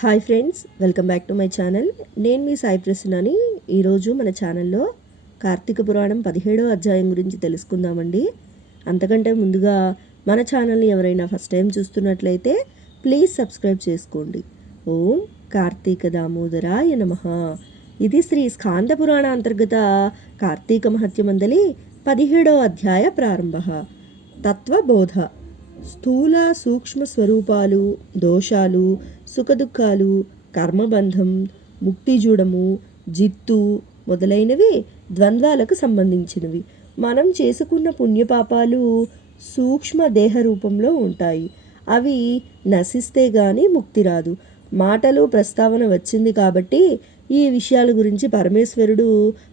Hi friends, welcome back to my channel. నేను మీ సాయి ప్రసన్నని. ఈరోజు మన ఛానల్లో కార్తీక పురాణం 17వ అధ్యాయం గురించి తెలుసుకుందామండి. అంతకంటే ముందుగా మన ఛానల్ని ఎవరైనా ఫస్ట్ టైం చూస్తున్నట్లయితే ప్లీజ్ సబ్స్క్రైబ్ చేసుకోండి. ఓం కార్తీక దామోదరాయ నమః. ఇది శ్రీ స్కాంద పురాణ అంతర్గత కార్తీక మహత్యమందలి 17వ అధ్యాయ ప్రారంభ. తత్వబోధ. స్థూల సూక్ష్మ స్వరూపాలు, దోషాలు, సుఖదుఖాలు, కర్మబంధం, ముక్తిజూడము, జిత్తు మొదలైనవి ద్వంద్వాలకు సంబంధించినవి. మనం చేసుకున్న పుణ్యపాపాలు సూక్ష్మ దేహ రూపంలో ఉంటాయి. అవి నశిస్తే గాని ముక్తి రాదు. మాటలు ప్రస్తావన వచ్చింది కాబట్టి ఈ విషయాల గురించి పరమేశ్వరుడు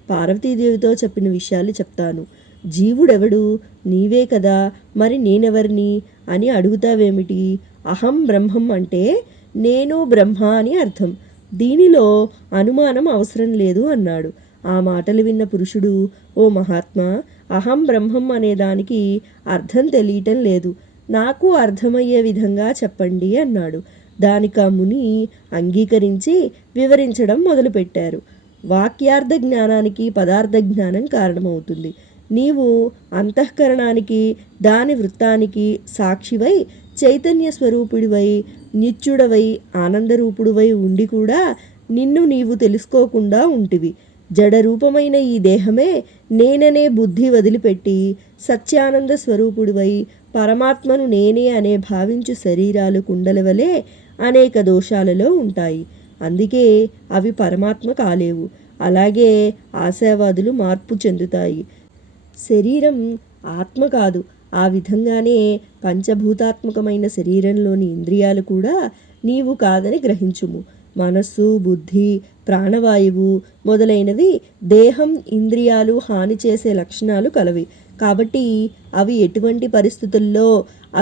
పార్వతీదేవితో చెప్పిన విషయాలు చెప్తాను. జీవుడెవడు? నీవే కదా, మరి నేనెవరిని అని అడుగుతావేమిటి? అహం బ్రహ్మం అంటే నేను బ్రహ్మ అని అర్థం. దీనిలో అనుమానం అవసరం లేదు అన్నాడు. ఆ మాటలు విన్న పురుషుడు, ఓ మహాత్మా, అహం బ్రహ్మం అనే దానికి అర్థం తెలియటం లేదు, నాకు అర్థమయ్యే విధంగా చెప్పండి అన్నాడు. దానికి ఆ ముని అంగీకరించి వివరించడం మొదలుపెట్టారు. వాక్యార్థ జ్ఞానానికి పదార్థ జ్ఞానం కారణమవుతుంది. నీవు అంతఃకరణానికి, దాని వృత్తానికి సాక్షివై, చైతన్య స్వరూపుడివై, నిత్యుడవై, ఆనందరూపుడివై ఉండి కూడా నిన్ను నీవు తెలుసుకోకుండా ఉంటివి. జడరూపమైన ఈ దేహమే నేననే బుద్ధి వదిలిపెట్టి సత్యానంద స్వరూపుడివై పరమాత్మను నేనే అనే భావించు శరీరాలు కుండల వలె అనేక దోషాలలో ఉంటాయి. అందుకే అవి పరమాత్మ కాలేవు. అలాగే ఆశావాదులు మార్పు చెందుతాయి. శరీరం ఆత్మ కాదు. ఆ విధంగానే పంచభూతాత్మకమైన శరీరంలోని ఇంద్రియాలు కూడా నీవు కాదని గ్రహించుము. మనస్సు, బుద్ధి, ప్రాణవాయువు మొదలైనవి దేహం, ఇంద్రియాలు హాని చేసే లక్షణాలు కలవి. కాబట్టి అవి ఎటువంటి పరిస్థితుల్లో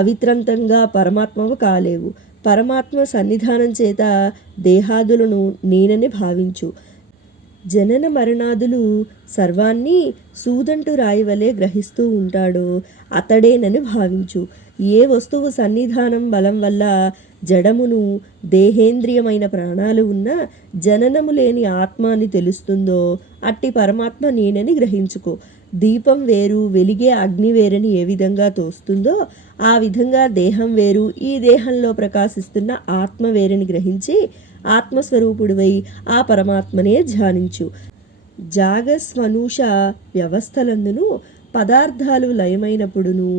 అవిత్రంతంగా పరమాత్మవు కాలేవు. పరమాత్మ సన్నిధానం చేత దేహాదులను నేనని భావించు. జనన మరణాదులు సర్వాన్ని సూదంటు రాయివలే గ్రహిస్తూ ఉంటాడో అతడేనని భావించు. ఏ వస్తువు సన్నిధానం బలం వల్ల జడమును, దేహేంద్రియమైన ప్రాణాలు ఉన్న జననము లేని ఆత్మ అని తెలుస్తుందో అట్టి పరమాత్మ నేనని గ్రహించుకో. దీపం వేరు, వెలిగే అగ్ని వేరని ఏ విధంగా తోస్తుందో ఆ విధంగా దేహం వేరు, ఈ దేహంలో ప్రకాశిస్తున్న ఆత్మ వేరని గ్రహించి ఆత్మస్వరూపుడివై ఆ పరమాత్మనే ధ్యానించు. జాగస్వనూష వ్యవస్థలందును పదార్థాలు లయమైనప్పుడును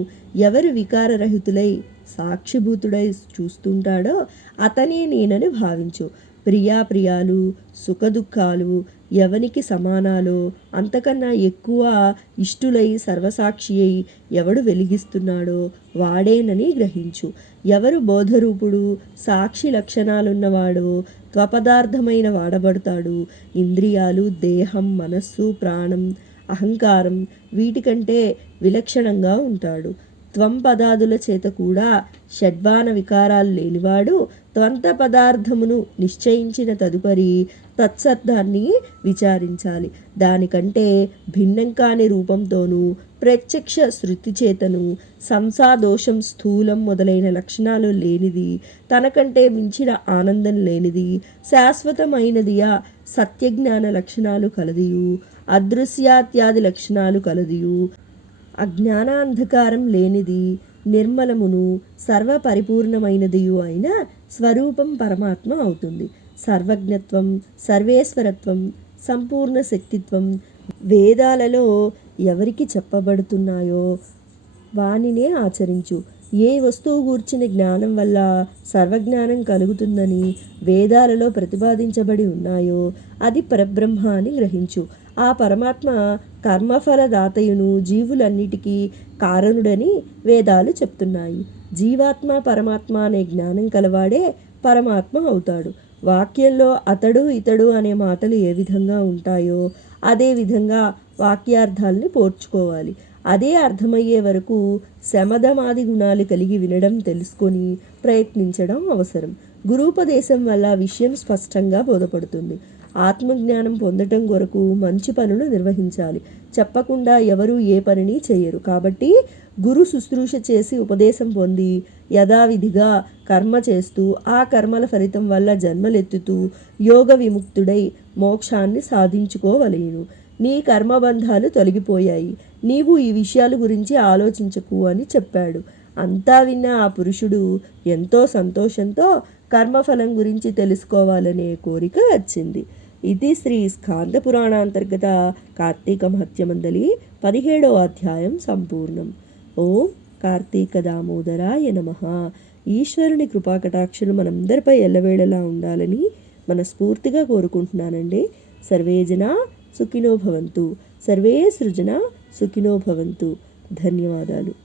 ఎవరు వికారరహితులై సాక్షిభూతుడై చూస్తుంటాడో అతనే నేనని భావించు. ప్రియాప్రియాలు, సుఖదుఖాలు ఎవనికి సమానాలో అంతకన్నా ఎక్కువ ఇష్టులై సర్వసాక్షి అయి ఎవడు వెలిగిస్తున్నాడో వాడేనని గ్రహించు. ఎవరు బోధరూపుడు, సాక్షి లక్షణాలున్నవాడో త్వపదార్థమైన వాడబడతాడు. ఇంద్రియాలు, దేహం, మనస్సు, ప్రాణం, అహంకారం వీటికంటే విలక్షణంగా ఉంటాడు. త్వం పదాదుల చేత కూడా షడ్వాన వికారాలు లేనివాడు త్వంత పదార్థమును నిశ్చయించిన తదుపరి తత్సర్థాన్ని విచారించాలి. దానికంటే భిన్నం కాని రూపంతోనూ ప్రత్యక్ష శృతి చేతను సంసాదోషం, స్థూలం మొదలైన లక్షణాలు లేనిది, తనకంటే మించిన ఆనందం లేనిది, శాశ్వతమైనదియా సత్యజ్ఞాన లక్షణాలు కలదియు, అదృశ్యాత్యాది లక్షణాలు కలదియు, అజ్ఞానాంధకారం లేనిది, నిర్మలమును సర్వపరిపూర్ణమైనదియు అయిన స్వరూపం పరమాత్మ అవుతుంది. సర్వజ్ఞత్వం, సర్వేశ్వరత్వం, సంపూర్ణ శక్తిత్వం వేదాలలో ఎవరికి చెప్పబడుతున్నాయో వానినే ఆచరించు. ఏ వస్తువు గూర్చిన జ్ఞానం వల్ల సర్వజ్ఞానం కలుగుతుందని వేదాలలో ప్రతిపాదించబడి ఉన్నాయో అది పరబ్రహ్మ అని గ్రహించు. ఆ పరమాత్మ కర్మఫలదాతయును, జీవులన్నిటికీ కారణుడని వేదాలు చెప్తున్నాయి. జీవాత్మ, పరమాత్మ అనే జ్ఞానం కలవాడే పరమాత్మ అవుతాడు. వాక్యంలో అతడు, ఇతడు అనే మాటలు ఏ విధంగా ఉంటాయో అదే విధంగా వాక్యార్థాలని పోర్చుకోవాలి. అదే అర్థమయ్యే వరకు శమధమాది గుణాలు కలిగి వినడం, తెలుసుకొని ప్రయత్నించడం అవసరం. గురూపదేశం వల్ల విషయం స్పష్టంగా బోధపడుతుంది. ఆత్మజ్ఞానం పొందటం కొరకు మంచి పనులు నిర్వహించాలి. చెప్పకుండా ఎవరూ ఏ పనిని చేయరు. కాబట్టి గురు శుశ్రూష చేసి ఉపదేశం పొంది యథావిధిగా కర్మ చేస్తూ ఆ కర్మల ఫలితం వల్ల జన్మలెత్తుతూ యోగ విముక్తుడై మోక్షాన్ని సాధించుకోవలేను. నీ కర్మబంధాలు తొలగిపోయాయి. నీవు ఈ విషయాల గురించి ఆలోచించకు అని చెప్పాడు. అంతా విన్న ఆ పురుషుడు ఎంతో సంతోషంతో కర్మఫలం గురించి తెలుసుకోవాలనే కోరిక వచ్చింది. ఇది శ్రీ స్కాంద పురాణాంతర్గత కార్తీక మహత్యమందలి 17వ అధ్యాయం సంపూర్ణం. ఓం కార్తీక దామోదరాయ నమః. ఈశ్వరుని కృపాకటాక్షలు మనందరిపై ఎల్లవేళలా ఉండాలని మనస్ఫూర్తిగా కోరుకుంటున్నానండి. సర్వే జనా సుఖినో భవంతు. సర్వే సృజన సుఖినో భవంతు. ధన్యవాదాలు.